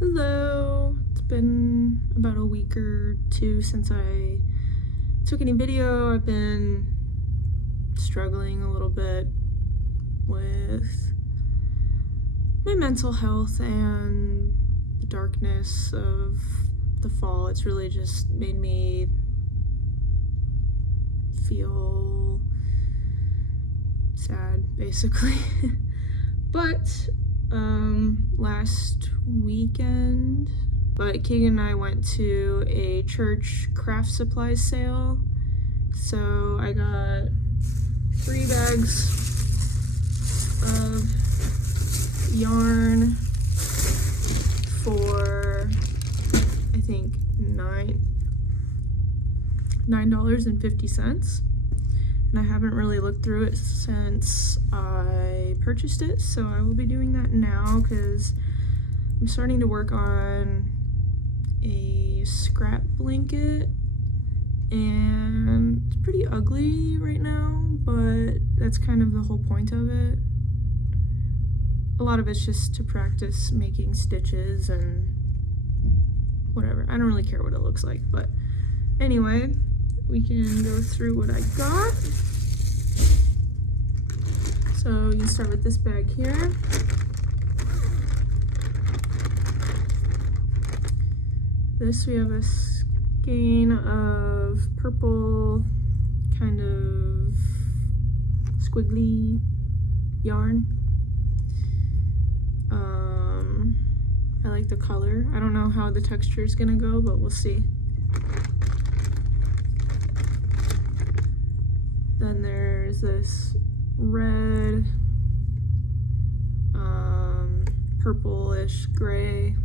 Hello! It's been about a week or two since I took any video. I've been struggling a little bit with my mental health and the darkness of the fall. It's really just made me feel sad, basically. But last weekend, Keegan and I went to a church craft supplies sale. So I got 3 bags of yarn for I think $9.50. And I haven't really looked through it since I purchased it, so I will be doing that now because I'm starting to work on a scrap blanket, and it's pretty ugly right now, but that's kind of the whole point of it. A lot of it's just to practice making stitches and whatever. I don't really care what it looks like, but anyway, we can go through what I got. So you start with this bag here. This, we have a skein of purple kind of squiggly yarn. I like the color. I don't know how the texture is gonna go, but we'll see. Then there's this red, purplish gray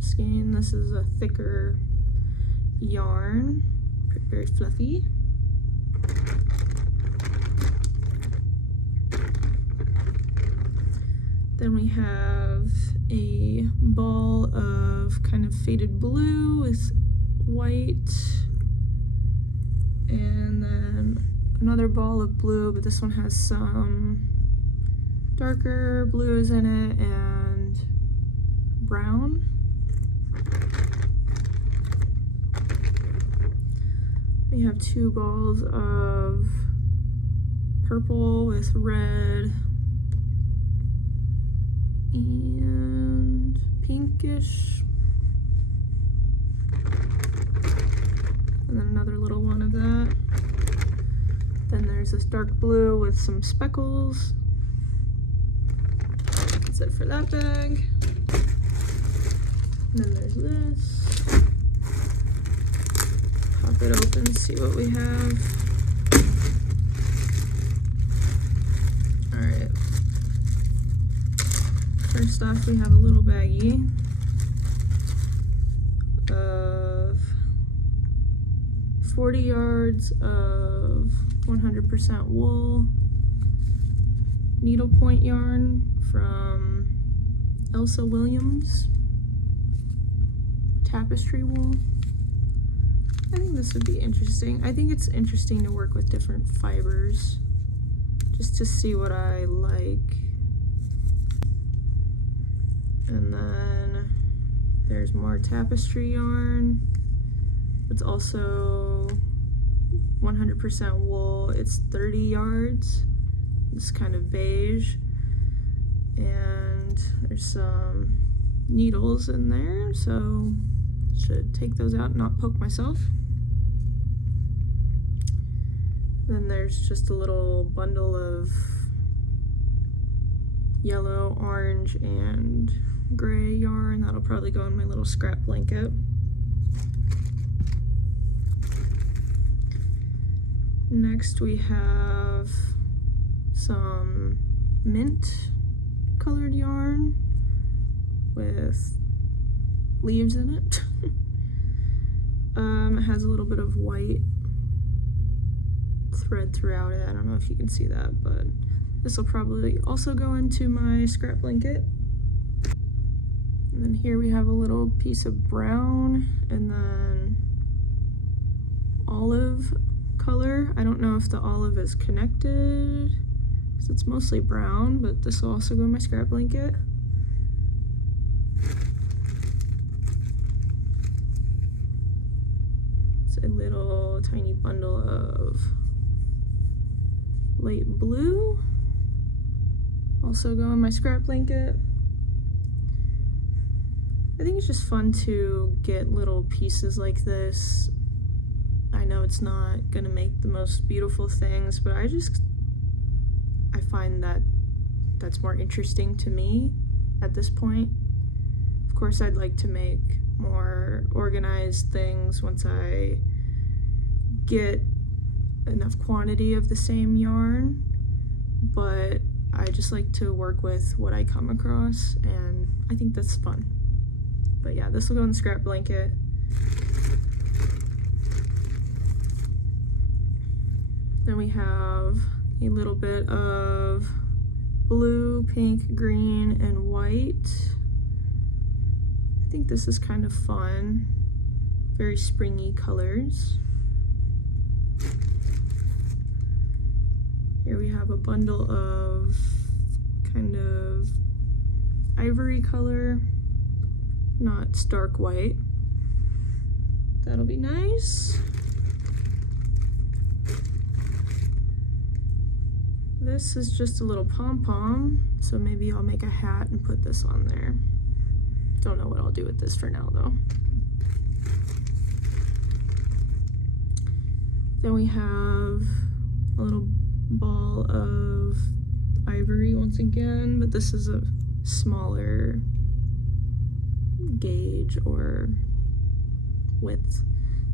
skein. This is a thicker yarn, very fluffy. Then we have a ball of kind of faded blue with white, and then another ball of blue, but this one has some darker blues in it and brown. We have 2 balls of purple with red and pinkish, and then another little one of that. Then there's this dark blue with some speckles. That's it for that bag. And then there's this. Pop it open, see what we have. Alright. First off, we have a little baggie of 40 yards of 100% wool needlepoint yarn from Elsa Williams. Tapestry wool. I think this would be interesting. I think it's interesting to work with different fibers just to see what I like. And then there's more tapestry yarn. It's also 100% wool. It's 30 yards. It's kind of beige. And there's some needles in there, so should take those out and not poke myself. Then there's just a little bundle of yellow, orange, and gray yarn. That'll probably go in my little scrap blanket. Next we have some mint colored yarn with leaves in it. It has a little bit of white thread throughout it. I don't know if you can see that, but this will probably also go into my scrap blanket. And then here we have a little piece of brown and then olive color. I don't know if the olive is connected because it's mostly brown, but this will also go in my scrap blanket. a little tiny bundle of light blue. Also go in my scrap blanket. I think it's just fun to get little pieces like this. I know it's not gonna make the most beautiful things, but I find that that's more interesting to me at this point. Of course, I'd like to make more organized things once I get enough quantity of the same yarn, but I just like to work with what I come across, and I think that's fun. But yeah, this will go in the scrap blanket. Then we have a little bit of blue, pink, green, and white. I think this is kind of fun. Very springy colors. Here we have a bundle of kind of ivory color, not stark white. That'll be nice. This is just a little pom-pom, so maybe I'll make a hat and put this on there. Don't know what I'll do with this for now though. Then we have a little ball of ivory once again, but this is a smaller gauge or width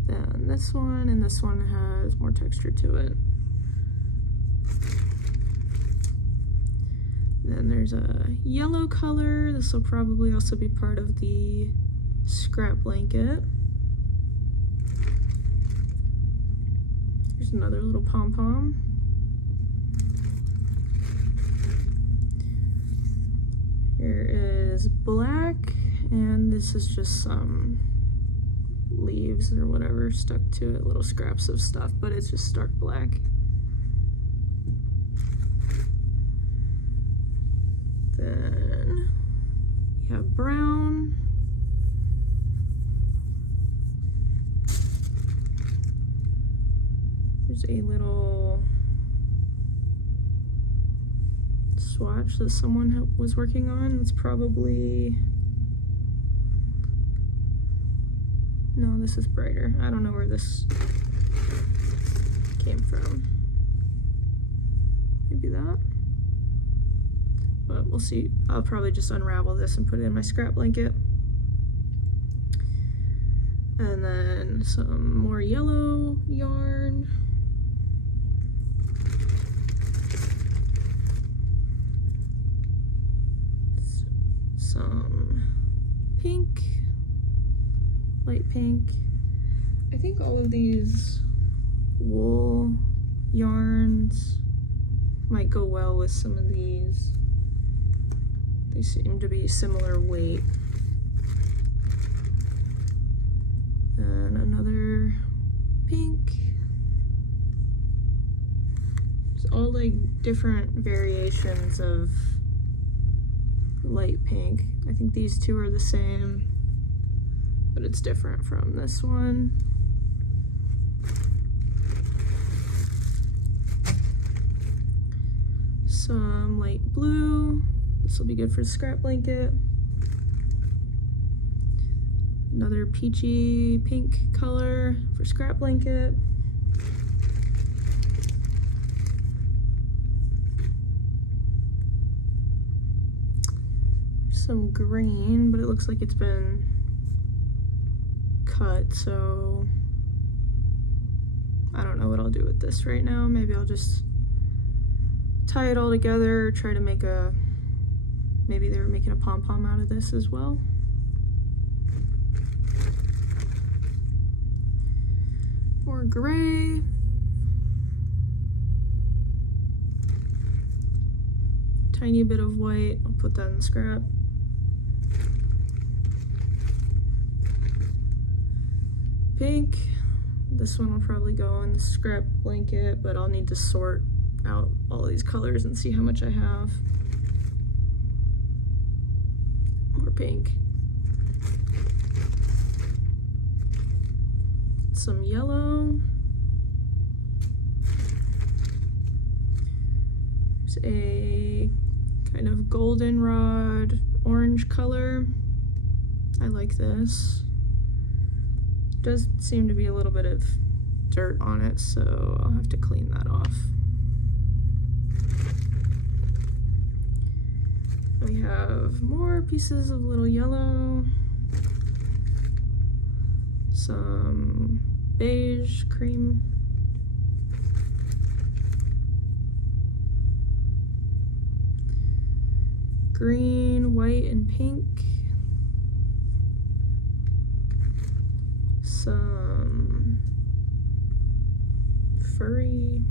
than this one, and this one has more texture to it. Then there's a yellow color. This will probably also be part of the scrap blanket. Here's another little pom-pom. Here is black, and this is just some leaves or whatever stuck to it, little scraps of stuff, but it's just stark black. Then you have brown. There's a little swatch that someone was working on. It's probably, no, this is brighter. I don't know where this came from. Maybe that. But we'll see. I'll probably just unravel this and put it in my scrap blanket. And then some more yellow yarn. Some pink, light pink. I think all of these wool yarns might go well with some of these. They seem to be similar weight. And another pink. It's all like different variations of light pink. I think these two are the same, but it's different from this one. Some light blue. This will be good for the scrap blanket. Another peachy pink color for scrap blanket. Some green, but it looks like it's been cut, so I don't know what I'll do with this right now. Maybe I'll just tie it all together, try to make a, maybe they were making a pom-pom out of this as well. More gray. Tiny bit of white, I'll put that in the scrap. Pink, this one will probably go in the scrap blanket, but I'll need to sort out all these colors and see how much I have. More pink. some yellow. There's a kind of goldenrod orange color. I like this. Does seem to be a little bit of dirt on it, so I'll have to clean that off. We have more pieces of little yellow, some beige cream, green, white, and pink, some furry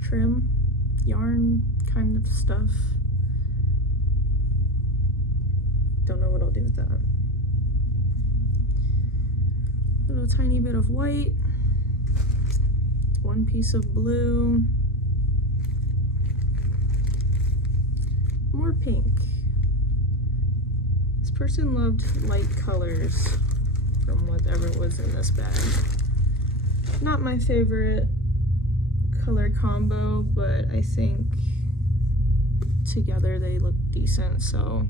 trim, yarn kind of stuff. Don't know what I'll do with that. Little tiny bit of white, one piece of blue, more pink. This person loved light colors from whatever was in this bag. Not my favorite color combo, but I think together they look decent, so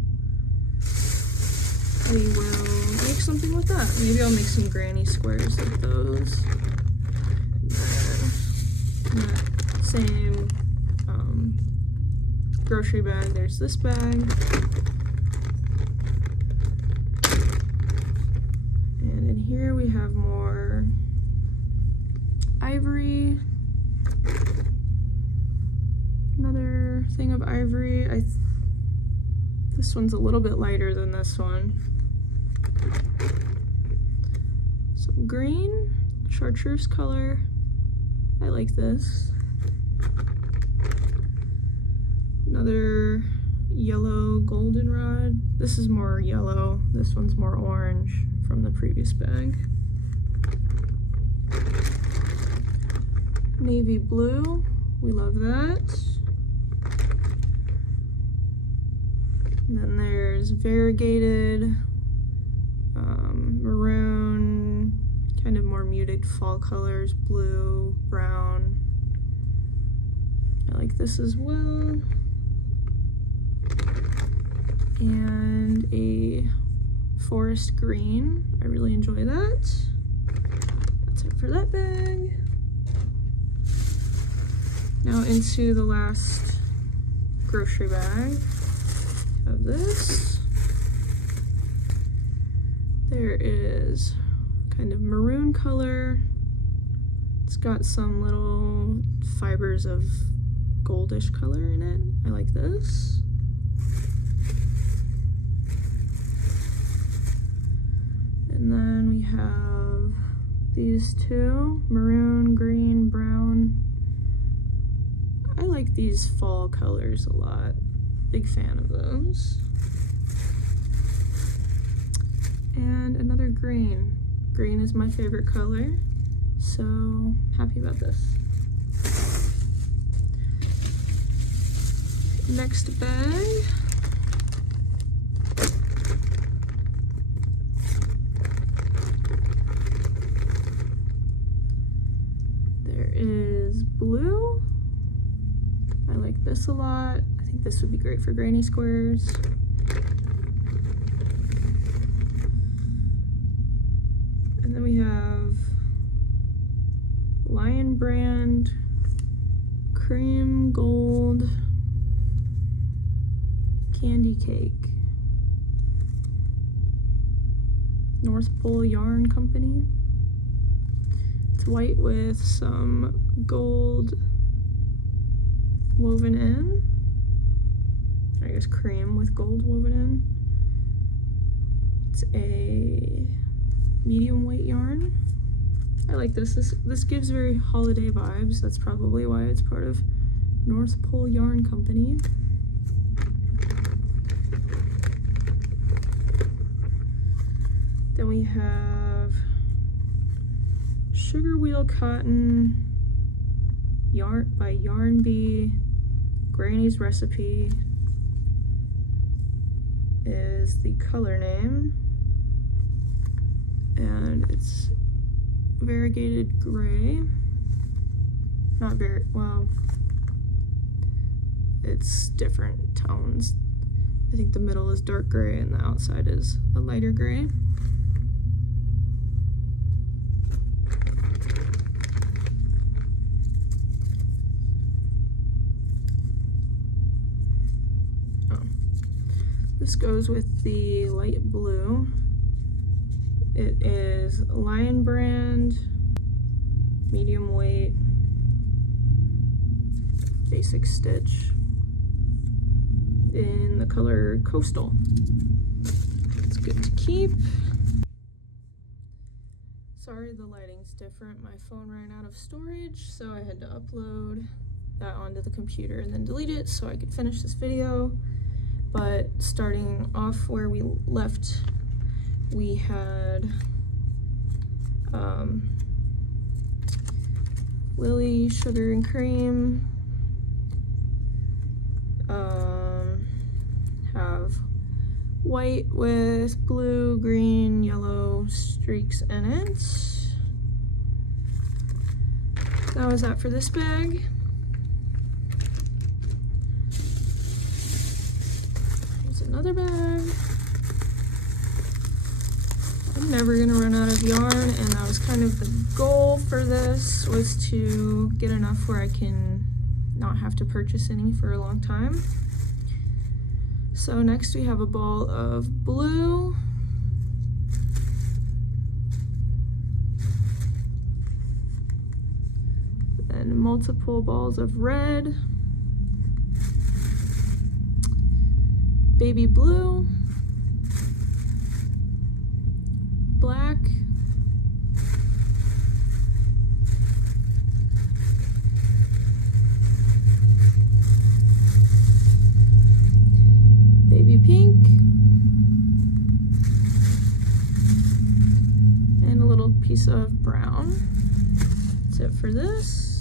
we will make something with that. Maybe I'll make some granny squares with those. And then in that same grocery bag, there's this bag. And in here we have more ivory. Another thing of ivory. This one's a little bit lighter than this one. Some green, chartreuse color. I like this. Another yellow goldenrod. This is more yellow. This one's more orange from the previous bag. Navy blue. We love that. And then there's variegated, maroon, kind of more muted fall colors, blue, brown. I like this as well. And a forest green. I really enjoy that. That's it for that bag. Now into the last grocery bag of this. There is kind of maroon color. It's got some little fibers of goldish color in it. I like this. And then we have these two, maroon, green, brown. I like these fall colors a lot. Big fan of those. And another green. Green is my favorite color, so happy about this. Next bag. There is blue. I like this a lot. I think this would be great for granny squares. And then we have Lion Brand Cream Gold Candy Cake. North Pole Yarn Company. It's white with some gold woven in. I guess cream with gold woven in. It's a medium weight yarn. I like this. This gives very holiday vibes. That's probably why it's part of North Pole Yarn Company. Then we have Sugar Wheel Cotton Yarn by Yarn Bee. Granny's Recipe is the color name. and it's variegated gray. Not very, well, it's different tones. I think the middle is dark gray and the outside is a lighter gray. This goes with the light blue. It is Lion Brand, medium weight, basic stitch in the color Coastal. It's good to keep. Sorry, the lighting's different. My phone ran out of storage, so I had to upload that onto the computer and then delete it so I could finish this video. But starting off where we left, we had Lily Sugar and Cream, have white with blue, green, yellow streaks in it. That was that for this bag. Another bag. I'm never gonna run out of yarn, and that was kind of the goal for this, was to get enough where I can not have to purchase any for a long time. So next we have a ball of blue. And multiple balls of red. Baby blue, black, baby pink, and a little piece of brown. That's it for this.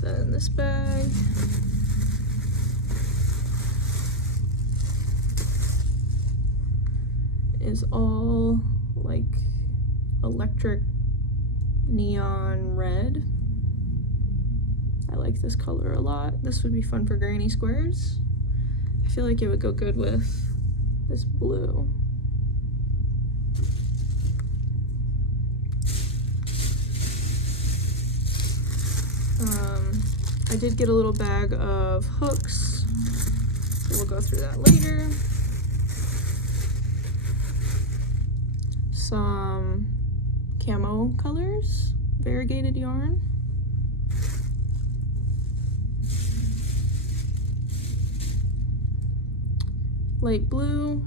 Then this bag. Is all like electric neon red. I like this color a lot. This would be fun for granny squares. I feel like it would go good with this blue. I did get a little bag of hooks, so we'll go through that later. Some camo colors, variegated yarn. Light blue,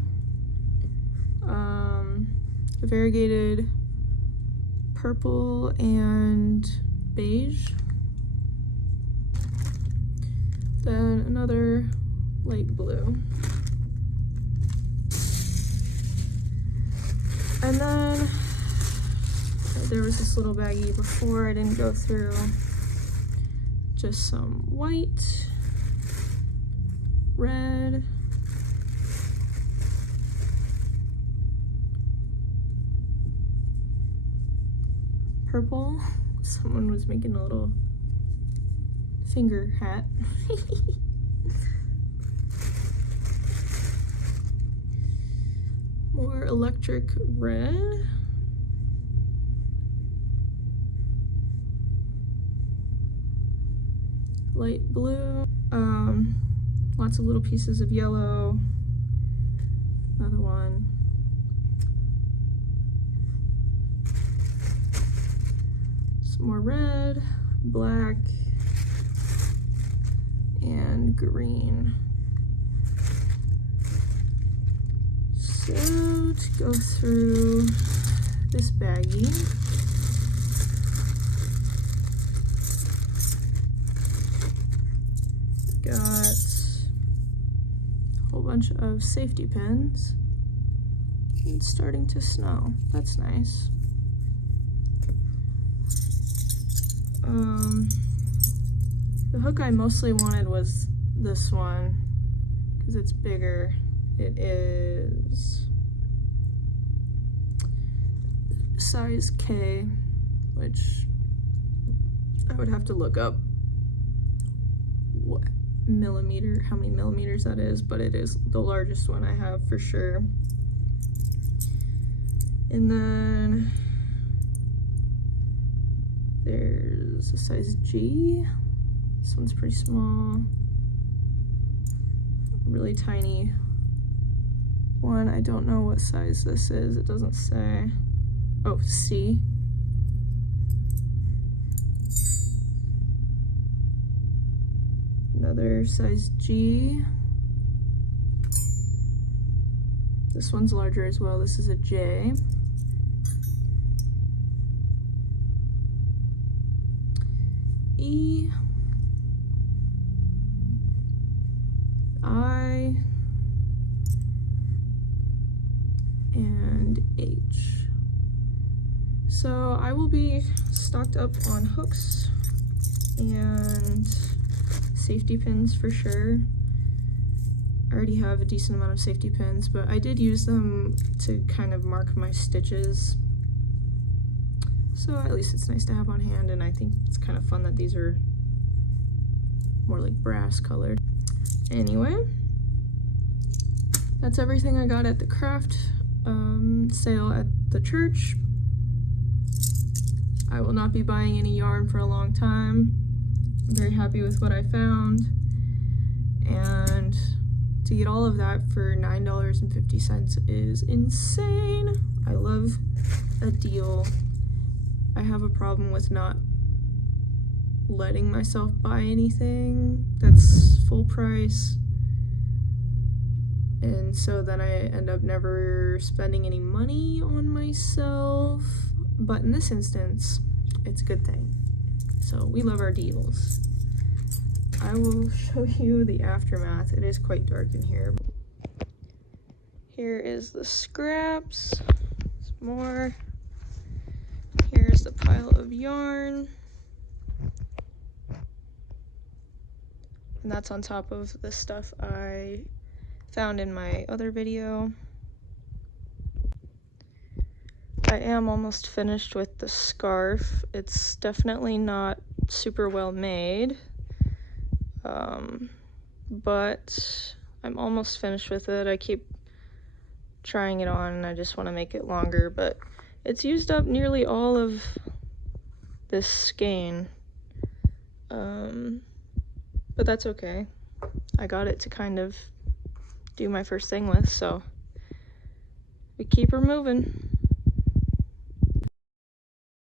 variegated purple and beige. Then another light blue. And then there was this little baggie before I didn't go through. Just some white, red, purple. Someone was making a little finger hat. More electric red. Light blue. Lots of little pieces of yellow. Another one. Some more red, black, and green. So to go through this baggie, got a whole bunch of safety pins. It's starting to snow. That's nice. The hook I mostly wanted was this one because it's bigger It is size K, which I would have to look up what millimeter, how many millimeters that is, but it is the largest one I have for sure. And then there's a size G. This one's pretty small, really tiny one. I don't know what size this is, it doesn't say. Oh, C. Another size G. This one's larger as well. This is a J. E. I. And H. So I will be stocked up on hooks and safety pins for sure. I already have a decent amount of safety pins, but I did use them to kind of mark my stitches. So at least it's nice to have on hand, and I think it's kind of fun that these are more like brass colored. Anyway, that's everything I got at the craft sale at the church. I will not be buying any yarn for a long time. I'm very happy with what I found, and to get all of that for $9.50 is insane. I love a deal. I have a problem with not letting myself buy anything that's full price, and so then I end up never spending any money on myself. But in this instance, it's a good thing. So we love our deals. I will show you the aftermath. It is quite dark in here. Here is the scraps. Some more. Here's the pile of yarn. And that's on top of the stuff I found in my other video. I am almost finished with the scarf. It's definitely not super well made, but I'm almost finished with it. I keep trying it on and I just want to make it longer, but it's used up nearly all of this skein, but that's okay. I got it to kind of do my first thing with, so we keep her moving.